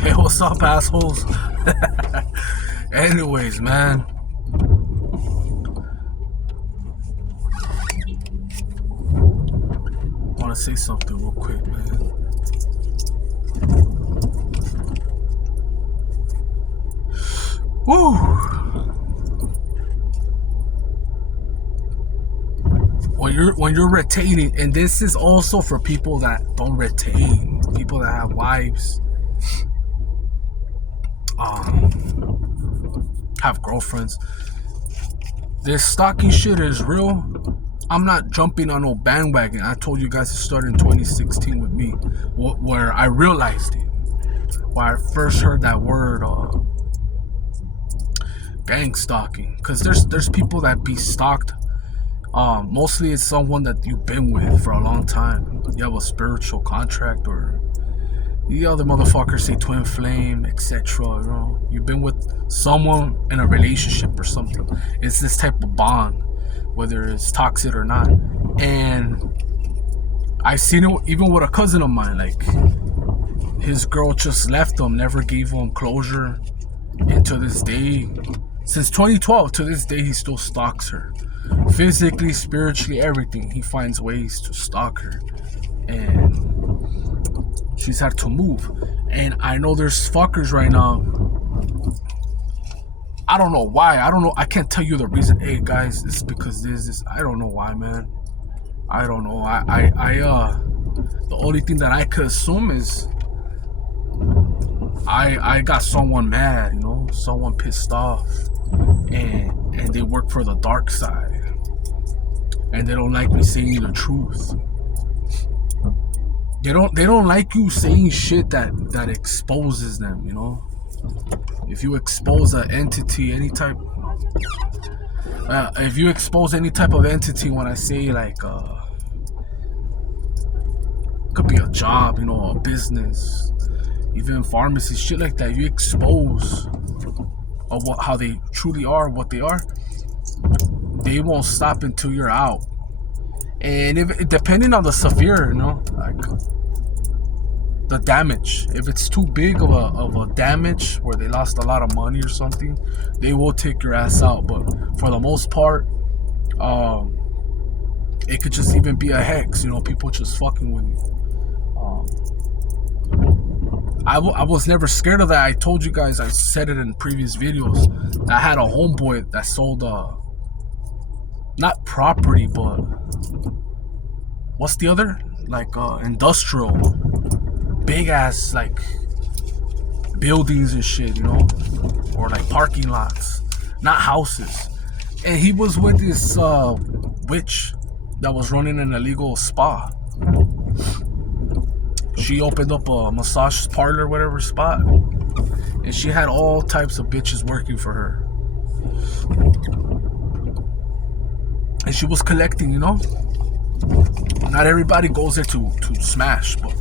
Hey, what's up, assholes? Anyways, man. I want to say something real quick, man. Woo! When you're retaining, and this is also for people that don't retain, people that have wives, have girlfriends. This stalking shit is real. I'm not jumping on no bandwagon. I told you guys it started in 2016 with me, where I realized it. Where I first heard that word, gang stalking. Because there's people that be stalked. Mostly it's someone that you've been with for a long time. You have a spiritual contract, or the other motherfuckers say twin flame, etc. You know, you've been with someone in a relationship or something. It's this type of bond, whether it's toxic or not. And I've seen it even with a cousin of mine. Like, his girl just left him, never gave him closure. And to this day, since 2012 to this day, he still stalks her. Physically, spiritually, everything. He finds ways to stalk her. And she's had to move. And I know there's fuckers right now. I don't know why. I don't know. I can't tell you the reason. Hey, guys, it's because this. I don't know why, man. I don't know. The only thing that I could assume is I got someone mad, you know, someone pissed off, and they work for the dark side, and they don't like me saying the truth. They don't like you saying shit that exposes them, you know. If you expose an entity, any type, if you expose any type of entity, when I say like, could be a job, you know, a business, even pharmacy, shit like that, you expose of how they truly are, what they are, they won't stop until you're out. And if depending on the severe, you know, like the damage, if it's too big of a damage where they lost a lot of money or something, they will take your ass out. But for the most part, it could just even be a hex, you know, people just fucking with you. I was never scared of that. I told you guys, I said it in previous videos. I had a homeboy that sold not property, but what's the other? Like industrial, big ass like buildings and shit, you know, or like parking lots, not houses. And he was with this witch that was running an illegal spa. She opened up a massage parlor, whatever spot, and she had all types of bitches working for her. And she was collecting, you know. Not everybody goes there to smash, but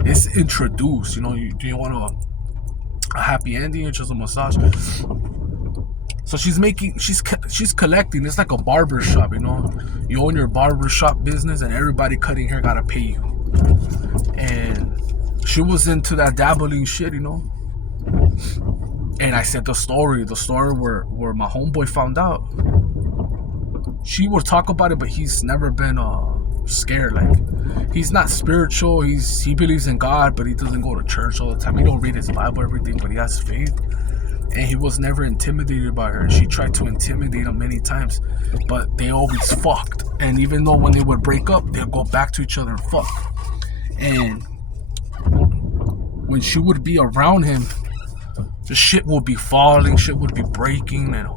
it's introduced, you know. Do you want a happy ending or just a massage? So she's collecting. It's like a barber shop, you know. You own your barber shop business, and everybody cutting hair gotta pay you. And she was into that dabbling shit, you know. And I said the story where my homeboy found out. She would talk about it, but he's never been scared. Like, he's not spiritual. He believes in God, but he doesn't go to church all the time. He don't read his Bible, everything, but he has faith. And he was never intimidated by her. She tried to intimidate him many times, but they always fucked. And even though when they would break up, they'd go back to each other and fuck. And when she would be around him, the shit would be falling, shit would be breaking. And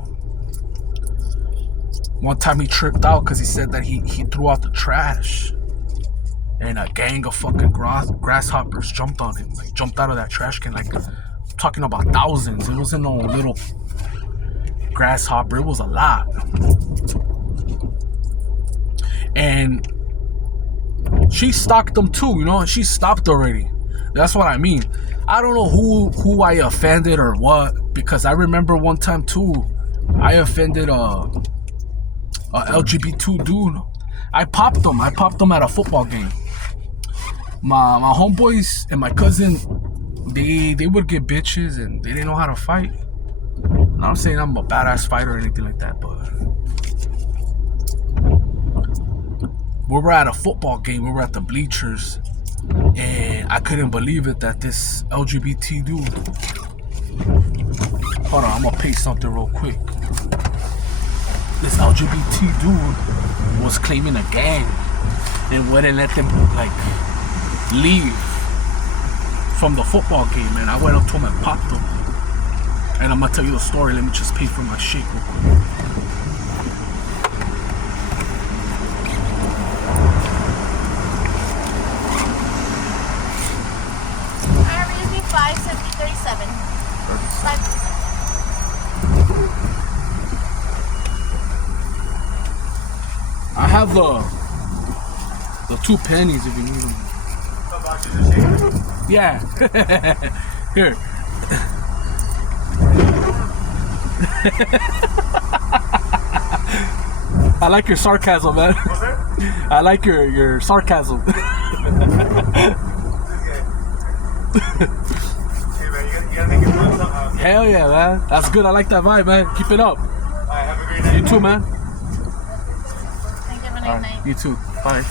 one time he tripped out because he said that he threw out the trash, and a gang of fucking grasshoppers jumped on him, like jumped out of that trash can, like, I'm talking about thousands. It wasn't no little grasshopper, it was a lot. And she stalked them too, you know. She stopped already. That's what I mean. I don't know who I offended or what, because I remember one time too, I offended a LGBT dude. I popped them at a football game. My homeboys and my cousin they would get bitches and they didn't know how to fight. I'm not saying I'm a badass fighter or anything like that, but we were at a football game. We were at the bleachers, and I couldn't believe it that this LGBT dude. Hold on, I'm gonna paste something real quick. This LGBT dude was claiming a gang and wouldn't let them like leave from the football game, and I went up to him and popped him. And I'm gonna tell you the story. Let me just pay for my shake real quick. RSV 57037. 537. I have the 2 pennies if you need them. Yeah. Here. I like your sarcasm, man. What's that? I like your sarcasm. Hey man, you gotta make it fun somehow. Hell yeah, man. That's good. I like that vibe, man. Keep it up. Alright, have a great night. You too, man. Thank you. Have a nice night. You too. Bye.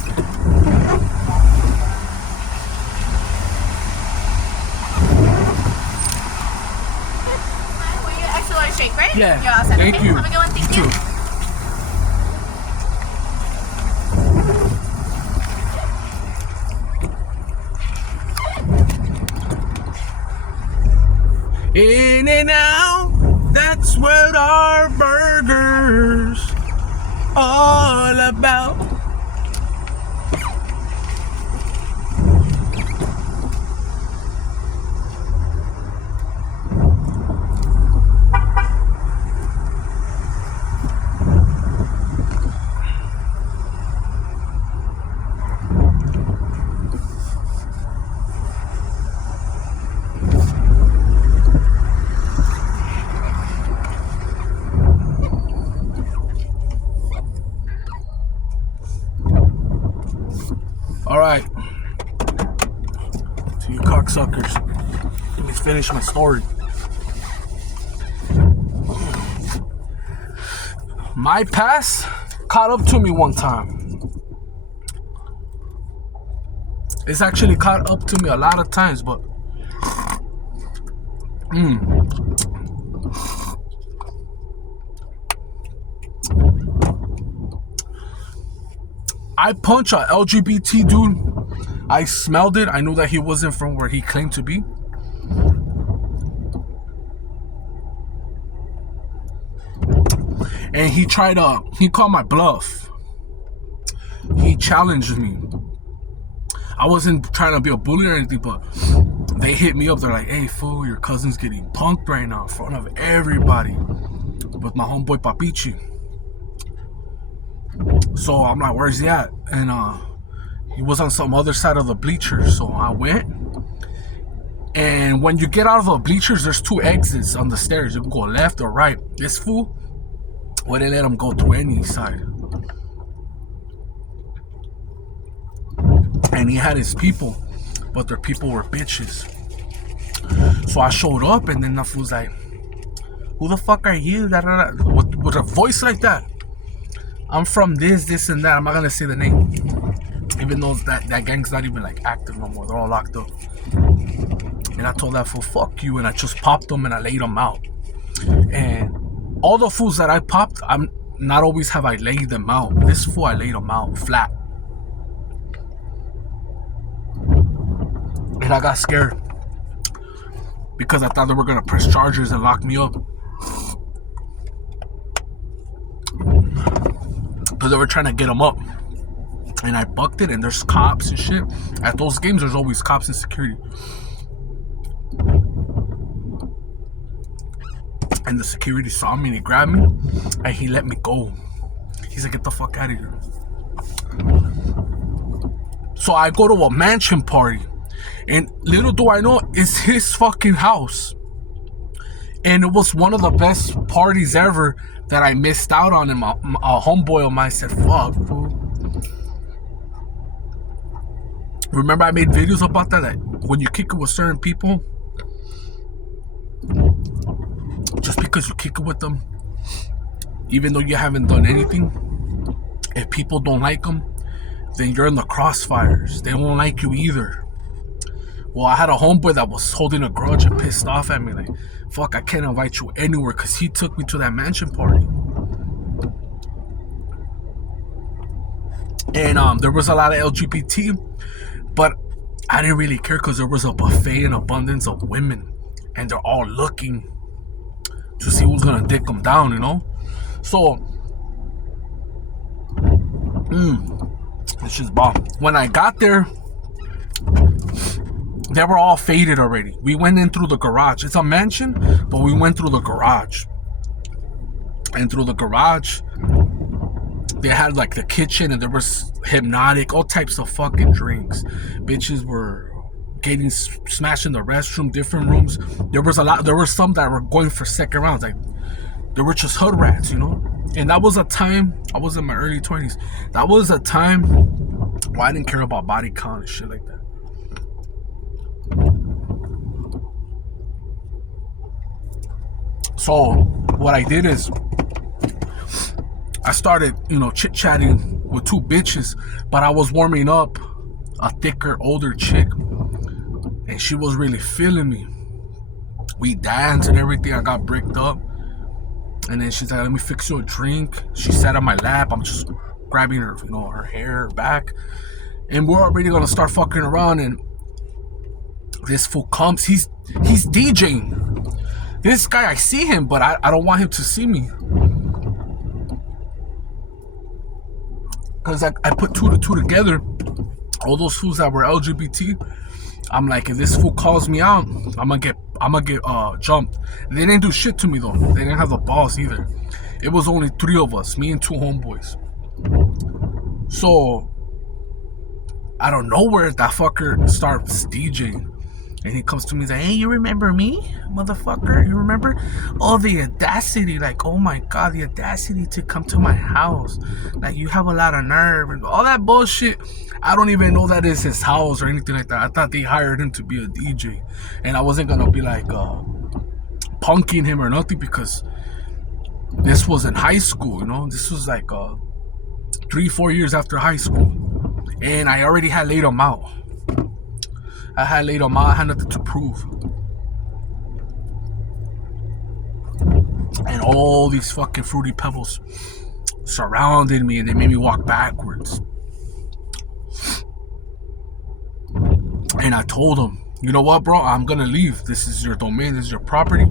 Well, you actually want a shake, right? Yeah. You're all set. Thank Okay, you. Have a good one. Thank you. Too. In and out, that's what our burgers all about. All right, to you cocksuckers, let me finish my story. My past caught up to me one time. It's actually caught up to me a lot of times, but I punched a LGBT dude. I smelled it. I knew that he wasn't from where he claimed to be. And he called my bluff. He challenged me. I wasn't trying to be a bully or anything, but they hit me up. They're like, hey, fool, your cousin's getting punked right now in front of everybody with my homeboy Papichi. So I'm like, where's he at? And he was on some other side of the bleachers. So I went. And when you get out of the bleachers, there's 2 exits on the stairs. You can go left or right. This fool wouldn't let him go through any side. And he had his people, but their people were bitches. So I showed up, and then the fool's like, who the fuck are you? With a voice like that. I'm from this and that. I'm not gonna say the name, even though that gang's not even like active no more. They're all locked up. And I told that fool, fuck you, and I just popped them and I laid them out. And all the fools that I popped, I'm not always have I laid them out. This fool, I laid them out flat. And I got scared because I thought they were gonna press charges and lock me up. Because they were trying to get him up. And I bucked it, and there's cops and shit. At those games, there's always cops and security. And the security saw me, and he grabbed me, and he let me go. He's like, get the fuck out of here. So I go to a mansion party, and little do I know, it's his fucking house. And it was one of the best parties ever that I missed out on. And a homeboy of mine said, fuck, fool. Remember I made videos about that? Like, when you kick it with certain people, because you kick it with them, even though you haven't done anything. If people don't like them, then you're in the crossfires. They won't like you either. Well, I had a homeboy that was holding a grudge and pissed off at me. Like, fuck, I can't invite you anywhere because he took me to that mansion party. And there was a lot of LGBT, but I didn't really care because there was a buffet and abundance of women. And they're all looking to see who's going to dick them down, you know? So, it's just bomb. When I got there, they were all faded already. We went in through the garage. It's a mansion, but we went through the garage. And through the garage, they had like the kitchen, and there was hypnotic, all types of fucking drinks. Bitches were getting smashed in the restroom, different rooms. There were some that were going for second rounds. Like, they were just hood rats, you know? And that was a time, I was in my early 20s. That was a time where I didn't care about body count and shit like that. So what I did is I started, chit-chatting with two bitches, but I was warming up a thicker, older chick, and she was really feeling me. We danced and everything. I got bricked up, and then she's like, let me fix you a drink. She sat on my lap. I'm just grabbing her, her hair, her back, and we're already gonna start fucking around. And this fool comes. He's DJing. This guy, I see him, but I don't want him to see me. Because I put two to two together. All those fools that were LGBT. I'm like, if this fool calls me out, I'm gonna get jumped. They didn't do shit to me though. They didn't have the balls either. It was only 3 of us, me and 2 homeboys. So out of nowhere, that fucker starts DJing. And he comes to me and says, hey, you remember me, motherfucker? You remember? Oh, the audacity. Like, oh my God, the audacity to come to my house. Like, you have a lot of nerve. And all that bullshit. I don't even know that is his house or anything like that. I thought they hired him to be a DJ. And I wasn't going to be like punking him or nothing, because this was in high school, This was like 3-4 years after high school. And I already had laid him out. I had nothing to prove. And all these fucking Fruity Pebbles surrounded me, and they made me walk backwards. And I told them, you know what, bro? I'm gonna leave. This is your domain. This is your property.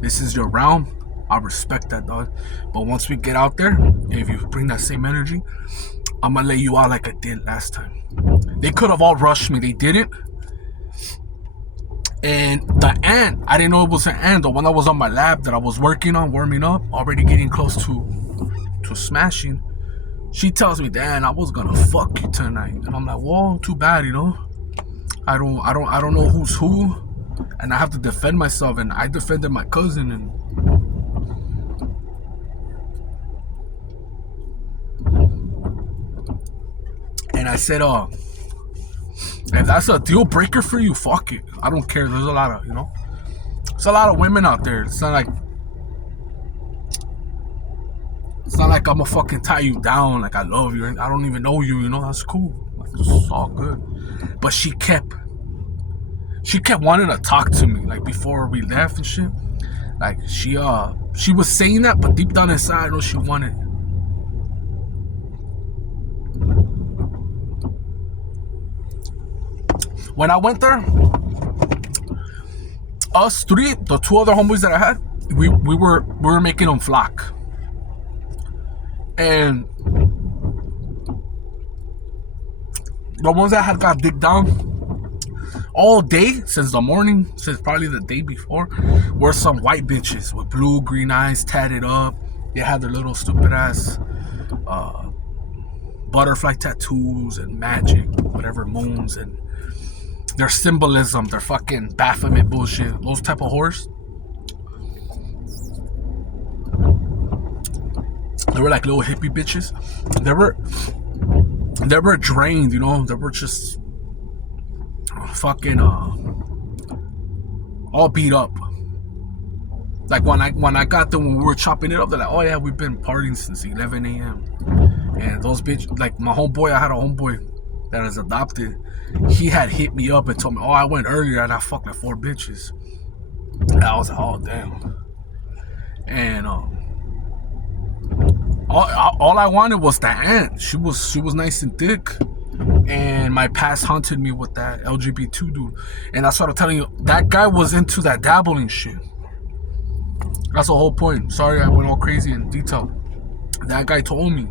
This is your realm. I respect that, dog. But once we get out there, if you bring that same energy, I'm gonna lay you out like I did last time. They could have all rushed me. They didn't. And the ant, I didn't know it was an ant. The one that was on my lap that I was working on, warming up, already getting close to smashing. She tells me, Dan, I was gonna fuck you tonight. And I'm like, whoa, too bad, I don't know who's who, and I have to defend myself. And I defended my cousin, and I said, if that's a deal breaker for you, fuck it. I don't care. There's a lot of, there's a lot of women out there. It's not like I'm gonna fucking tie you down like I love you. I don't even know you, that's cool. Like, it's all good. But she kept wanting to talk to me, like before we left and shit. Like she was saying that, but deep down inside, I know she wanted. When I went there, us 3, the 2 other homeboys that I had, we were making them flock. And the ones that had got digged down all day, since the morning, since probably the day before, were some white bitches with blue, green eyes, tatted up. They had their little stupid ass butterfly tattoos and magic, whatever, moons, and their symbolism, their fucking Baphomet bullshit, those type of whores. They were like little hippie bitches. They were drained, They were just fucking all beat up. Like when I got them, when we were chopping it up, they're like, oh yeah, we've been partying since 11 a.m. And those bitch, like my homeboy, I had a homeboy that is adopted. He had hit me up and told me, oh, I went earlier and I fucked like 4 bitches. And I was like, oh damn. And all I wanted was the aunt. She was nice and thick. And my past haunted me with that LGBT dude. And that's what I'm telling you. That guy was into that dabbling shit. That's the whole point. Sorry I went all crazy in detail. That guy told me.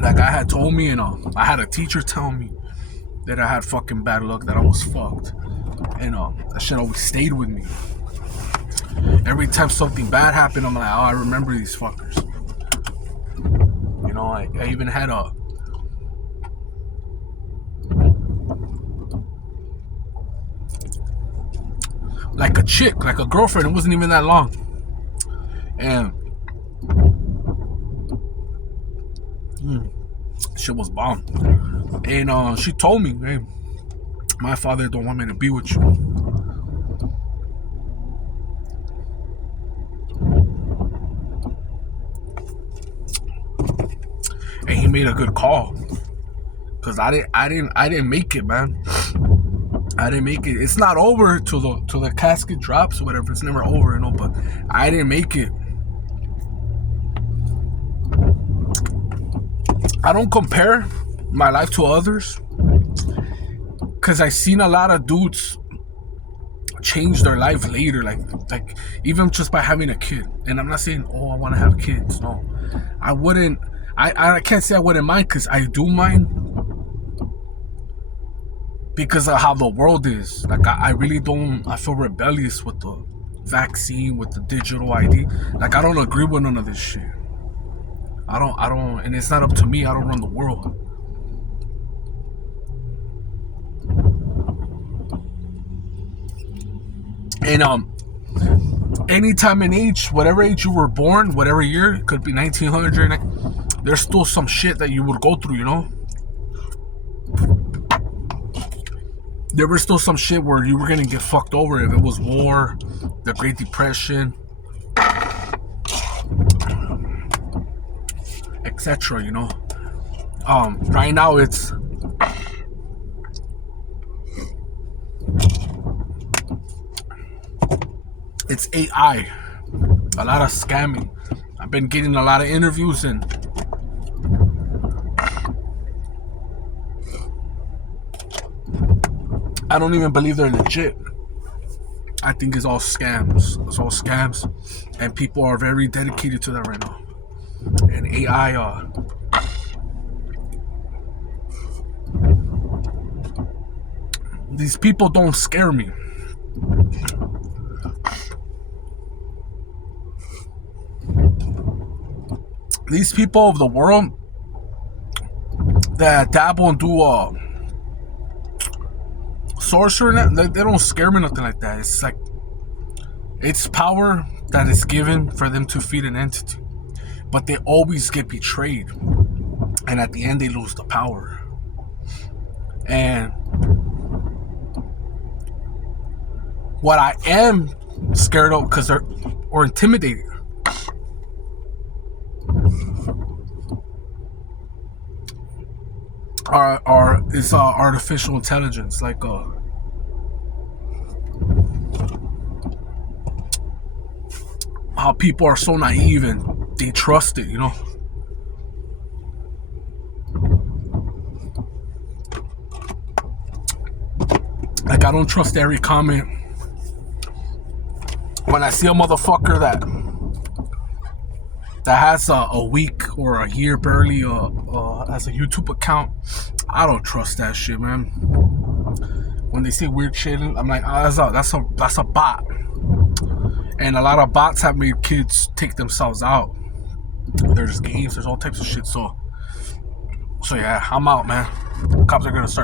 That guy had told me, and I had a teacher tell me that I had fucking bad luck, that I was fucked. And that shit always stayed with me. Every time something bad happened, I'm like, oh, I remember these fuckers. You know, I even had like a chick, like a girlfriend. It wasn't even that long. And shit was bomb. And she told me, hey, my father don't want me to be with you. And he made a good call. Cause I didn't make it, man. I didn't make it. It's not over till the casket drops or whatever. It's never over, you know, but I didn't make it. I don't compare my life to others, cause I seen a lot of dudes change their life later, like even just by having a kid. And I'm not saying, oh, I want to have kids. No, I wouldn't. I can't say I wouldn't mind, cause I do mind, because of how the world is. Like I really don't. I feel rebellious with the vaccine, with the digital ID. Like I don't agree with none of this shit. I don't, and it's not up to me. I don't run the world. And anytime in age, whatever age you were born, whatever year, it could be 1900. There's still some shit that you would go through, you know. There was still some shit where you were gonna get fucked over, if it was war, the Great Depression, etc. You know. Right now it's AI, a lot of scamming. I've been getting a lot of interviews, and I don't even believe they're legit. I think it's all scams. It's all scams, and people are very dedicated to that right now. And AI, these people don't scare me. These people of the world that dabble and do sorcery, they don't scare me, nothing like that. It's like, it's power that is given for them to feed an entity, but they always get betrayed, and at the end they lose the power. And what I am scared of, because they're or intimidated, is artificial intelligence, like how people are so naive and they trust it, you know. Like I don't trust every comment. When I see a motherfucker that has a week or a year barely as a YouTube account, I don't trust that shit, man. When they say weird shit, I'm like, oh, that's a bot. And a lot of bots have made kids take themselves out. There's games, there's all types of shit. So yeah, I'm out, man. Cops are gonna start